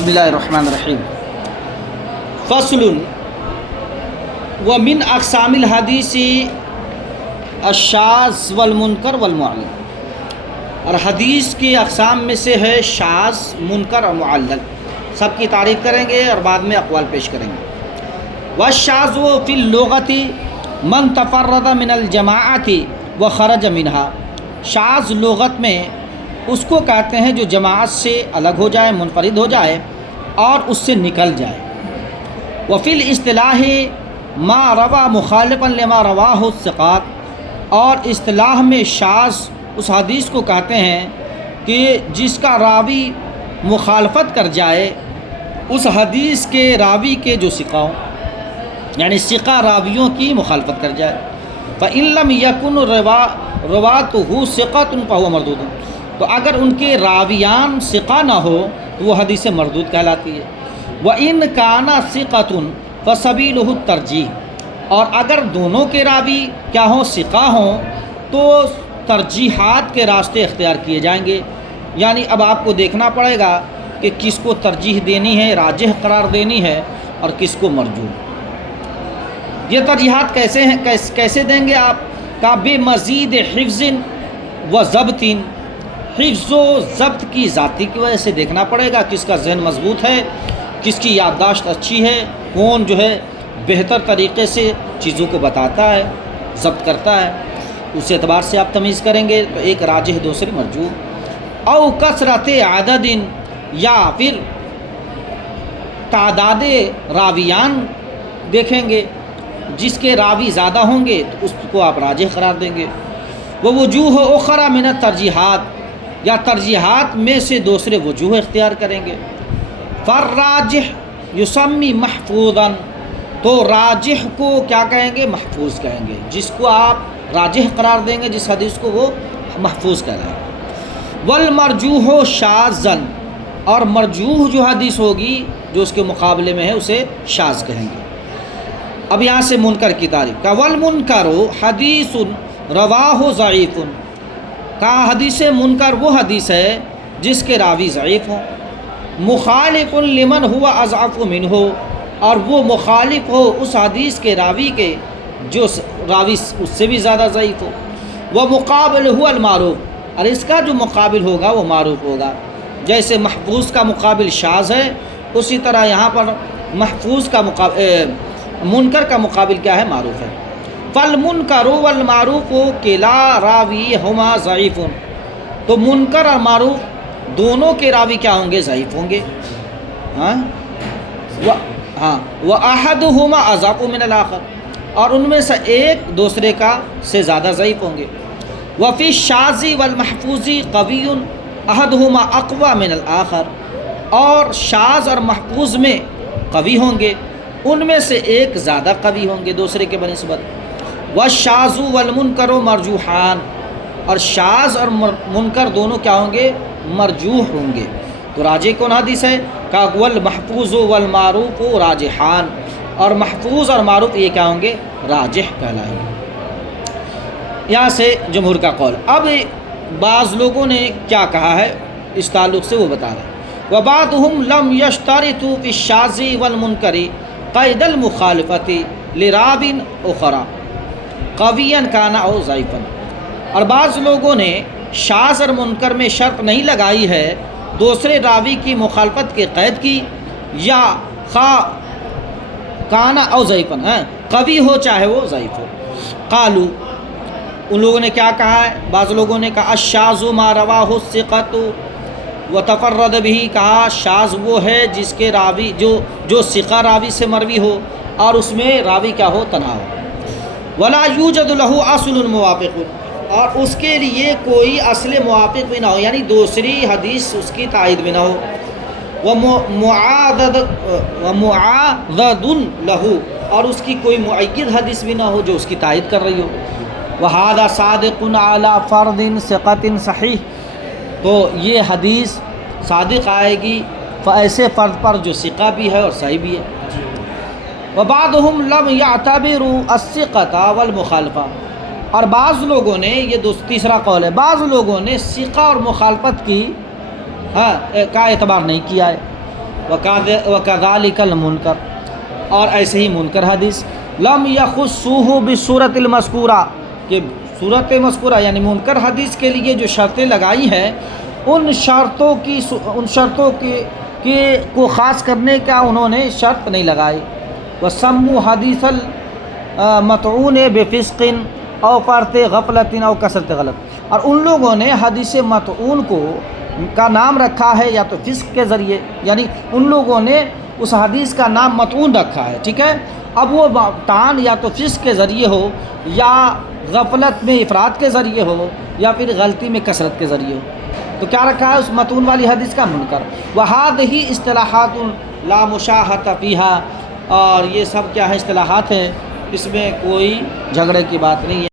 بسم اللہ الرحمن الرحیم فصل ومن اقسام الحدیث الشاذ والمنکر والمعلل، اور حدیث کی اقسام میں سے ہے شاذ، منکر اور معلل۔ سب کی تعریف کریں گے اور بعد میں اقوال پیش کریں گے۔ والشاذ فی اللغۃ من تفرد من الجماعۃ وخرج منها، شاذ لغت میں اس کو کہتے ہیں جو جماعت سے الگ ہو جائے، منفرد ہو جائے اور اس سے نکل جائے۔ وفی الاصطلاح ما روا مخالفا لما رواہ الثقات، اور اصطلاح میں شاذ اس حدیث کو کہتے ہیں کہ جس کا راوی مخالفت کر جائے اس حدیث کے راوی کے جو ثقہ ہوں، یعنی ثقہ راویوں کی مخالفت کر جائے۔ فإن لم يكن رواته ثقة فهو مردود، تو اگر ان کے راویان ثقہ نہ ہو تو وہ حدیث مردود کہلاتی ہے۔ وإن كان ثقة فسبيله الترجیح، اور اگر دونوں کے راوی کیا ہوں، ثقہ ہوں، تو ترجیحات کے راستے اختیار کیے جائیں گے۔ یعنی اب آپ کو دیکھنا پڑے گا کہ کس کو ترجیح دینی ہے، راجح قرار دینی ہے، اور کس کو مرجوح۔ یہ ترجیحات کیسے دیں گے آپ؟ کا بے مزید حفظ و ضبط، حفظ و ضبط کی ذاتی کی وجہ سے دیکھنا پڑے گا کس کا ذہن مضبوط ہے، کس کی یادداشت اچھی ہے، کون جو ہے بہتر طریقے سے چیزوں کو بتاتا ہے، ضبط کرتا ہے، اس اعتبار سے آپ تمیز کریں گے۔ تو ایک راجح، دوسری مرجوح۔ او کثرت عدد، یا پھر تعداد راویان دیکھیں گے، جس کے راوی زیادہ ہوں گے تو اس کو آپ راجح قرار دیں گے۔ وہ وجوہ اخرى من الترجیحات، یا ترجیحات میں سے دوسرے وجوہ اختیار کریں گے۔ فالراجح یسمی محفوظا، تو راجح کو کیا کہیں گے؟ محفوظ کہیں گے۔ جس کو آپ راجح قرار دیں گے، جس حدیث کو، وہ محفوظ کہلائے گا۔ والمرجوح شاذا، اور مرجوح جو حدیث ہوگی جو اس کے مقابلے میں ہے اسے شاذ کہیں گے۔ اب یہاں سے منکر کی تعریف کا والمنکر حدیث رواہ ضعیف، کا حدیث منکر وہ حدیث ہے جس کے راوی ضعیف ہوں، مخالف لمن ہوا اضعف منہ، اور وہ مخالف ہو اس حدیث کے راوی کے جو راوی اس سے بھی زیادہ ضعیف ہو۔ وہ مقابل ہوا المعروف، اور اس کا جو مقابل ہوگا وہ معروف ہوگا۔ جیسے محفوظ کا مقابل شاذ ہے، اسی طرح یہاں پر محفوظ کا منکر کا مقابل کیا ہے؟ معروف ہے۔ فالمنکر والمعروف کلا راویہما ضعیف، تو منکر اور معروف دونوں کے راوی کیا ہوں گے؟ ضعیف ہوں گے۔ وَأَحَدُهُمَا أَضْعَفُ مِنَ الْآخَرِ، اور ان میں سے ایک دوسرے کا سے زیادہ ضعیف ہوں گے۔ وَفِي الشَّاذِ وَالْمَحْفُوظِ قَوِيٌّ أَحَدُهُمَا أَقْوَى مِنَ الْآخَرِ، اور شاذ اور محفوظ میں قوی ہوں گے، ان میں سے ایک زیادہ قوی ہوں گے دوسرے کے بنسبت۔ وَالشَّاذُ وَالْمُنْكَرُ مَرْجُوحَانِ، اور شاذ اور منکر دونوں کیا ہوں گے؟ مرجوح ہوں گے۔ تو راجح کون حدیث ہے؟ کا والمحفوظ والمعروف راجحان، اور محفوظ اور معروف یہ کیا ہوں گے؟ راجح کہلائیں گے۔ یہاں سے جمہور کا قول۔ اب بعض لوگوں نے کیا کہا ہے اس تعلق سے وہ بتا رہے ہیں۔ وَبَعْضُهُمْ لَمْ يَشْتَرِطُوا فِي الشَّاذِ وَالْمُنْكَرِ قَيْدَ الْمُخَالِفَةِ لِرَاوٍ أُخْرَى قَوِيًّا كَانَ أَوْ ضَعِيفًا، اور بعض لوگوں نے شاذ اور منکر میں شرط نہیں لگائی ہے دوسرے راوی کی مخالفت کے قید کی، یا کان او ضعیفاً، قوی ہو چاہے وہ ضعیف ہو۔ قالو، ان لوگوں نے کیا کہا ہے؟ بعض لوگوں نے کہا الشاذ ما رواہ الثقۃ وتفرد به، کہا شاذ وہ ہے جس کے راوی جو ثقہ راوی سے مروی ہو اور اس میں راوی کیا ہو؟ تنہا ہو۔ ولا یوجد له اصل موافق، اور اس کے لیے کوئی اصل موافق بھی نہ ہو، یعنی دوسری حدیث اس کی تائید بھی نہ ہو۔ ومعاضد له، اور اس کی کوئی معید حدیث بھی نہ ہو جو اس کی تائید کر رہی ہو۔ وہذا صادق علی فرد ثقۃ صحیح، تو یہ حدیث صادق آئے گی ایسے فرد پر جو ثقہ بھی ہے اور صحیح بھی ہے۔ وبعضهم لم يعتبروا الثقۃ والمخالفہ، اور بعض لوگوں نے، یہ تیسرا قول ہے، بعض لوگوں نے ثقہ اور مخالفت کی کا اعتبار نہیں کیا ہے۔ وَكَذَلِكَ الْمُنْكَرُ، اور ایسے ہی منکر حدیث لم يخصوه بالصورت المذکورہ، کہ صورت مذکورہ یعنی منکر حدیث کے لیے جو شرطیں لگائی ہیں ان شرطوں کی کو خاص کرنے کا انہوں نے شرط نہیں لگائی۔ وَسَمُّوا حَدِيثَ الْمَطْعُونِ بِفِسْقٍ أَوْ فَرْطِ غَفْلَةٍ أَوْ کثرت غلط، اور ان لوگوں نے حدیث مطعون کا نام رکھا ہے یا تو فسق کے ذریعے، یعنی ان لوگوں نے اس حدیث کا نام مطعون رکھا ہے، ٹھیک ہے، اب وہ طعن یا تو فسق کے ذریعے ہو یا غفلت میں افراد کے ذریعے ہو یا پھر غلطی میں کثرت کے ذریعے ہو، تو کیا رکھا ہے اس متون والی حدیث کا منکر۔ وَهَذِهِ اصطلاحات لا مشاحة فيها، اور یہ سب کیا ہے اصطلاحات ہیں، اس میں کوئی جھگڑے کی بات نہیں ہے۔